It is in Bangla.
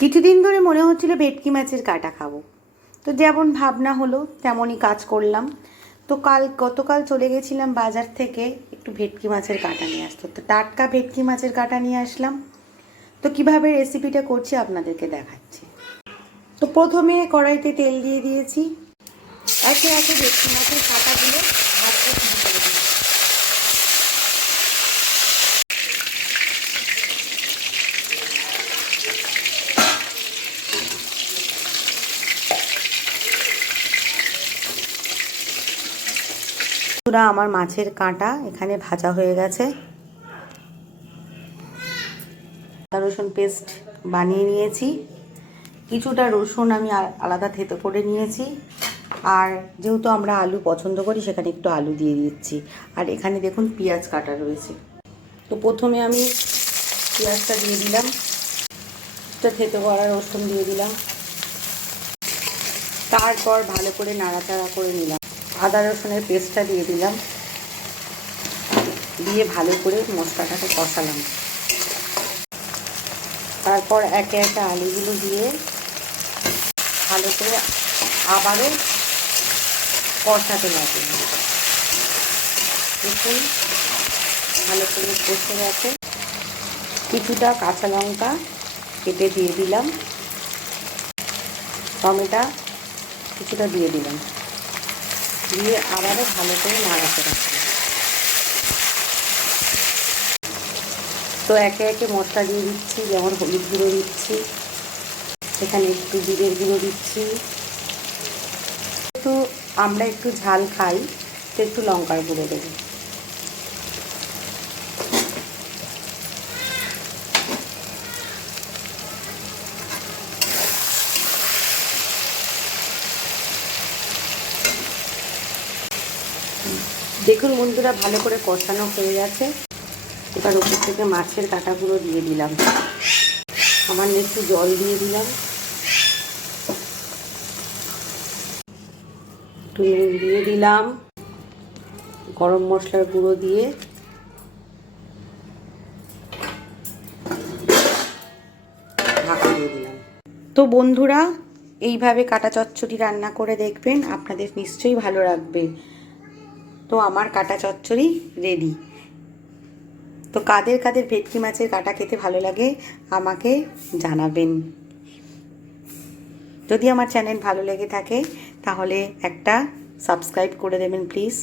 কিছুদিন ধরে মনে হচ্ছিল ভেটকি মাছের কাটা খাবো, তো যেমন ভাবনা হলো তেমনই কাজ করলাম। তো গতকাল চলে গেছিলাম বাজার থেকে একটু ভেটকি মাছের কাটা নিয়ে আসতে, তো টাটকা ভেটকি মাছের কাটা নিয়ে আসলাম। তো কিভাবে রেসিপিটা করছি আপনাদেরকে দেখাচ্ছি। তো প্রথমে কড়াইতে তেল দিয়ে দিয়েছি, একে একে ভেটকি মাছের কাটাগুলো ভাজতে শুরু করে দিয়েছি। পুরা আমার মাছের কাঁটা এখানে ভাজা হয়ে গেছে। রসুন পেস্ট বানিয়ে নিয়েছি, কিছুটা রসুন আমি আলাদা থেতো করে নিয়েছি। আর যেহেতু আমরা আলু পছন্দ করি সেখানে একটু আলু দিয়ে দিচ্ছি। আর এখানে দেখুন পেঁয়াজ কাটা রয়েছে। তো প্রথমে আমি পেঁয়াজটা দিয়ে দিলাম, থেতো করা রসুন দিয়ে দিলাম, তারপর ভালো করে নাড়াচাড়া করে নিলাম। আদা রসুনের পেস্টটা দিয়ে দিলাম, দিয়ে ভালো করে মশলাটাকে কষালাম। তারপর একে একে আলুগুলো দিয়ে ভালো করে আবারও কষাতে লাগবে। দেখুন ভালো করে কষে গেছে। কিছুটা কাঁচা লঙ্কা কেটে দিয়ে দিলাম, টমেটো কিছুটা দিয়ে দিলাম, দিয়ে আবারও ভালো করে নাড়াচাড়া করব। তো একে একে মশলা দিয়ে দিচ্ছি, যেমন হলুদ গুঁড়ো দিচ্ছি, এখানে একটু জিরের গুঁড়ো দিচ্ছি, একটু আমরা একটু ঝাল খাই তো একটু লঙ্কার গুঁড়ো দেবো। দেখুন বন্ধুরা ভালো করে কষানো হয়ে গেছে। এবার উপর থেকে মাছের কাঁটাগুলো দিয়ে দিলাম, সামান্য একটু জল দিয়ে দিলাম, একটু নুন দিয়ে দিলাম, গরম মশলার গুঁড়ো দিয়ে ঢাকা দিয়ে দিলাম। তো বন্ধুরা এইভাবে কাটা চচ্চড়ি রান্না করে দেখবেন, আপনাদের নিশ্চয়ই ভালো লাগবে। তো আমার কাটা চচ্চড়ি রেডি। তো কাদের কাদের ভেটকি মাছের কাটা খেতে ভালো লাগে আমাকে জানাবেন। যদি আমার চ্যানেল ভালো লেগে থাকে তাহলে একটা সাবস্ক্রাইব করে দেবেন প্লিজ।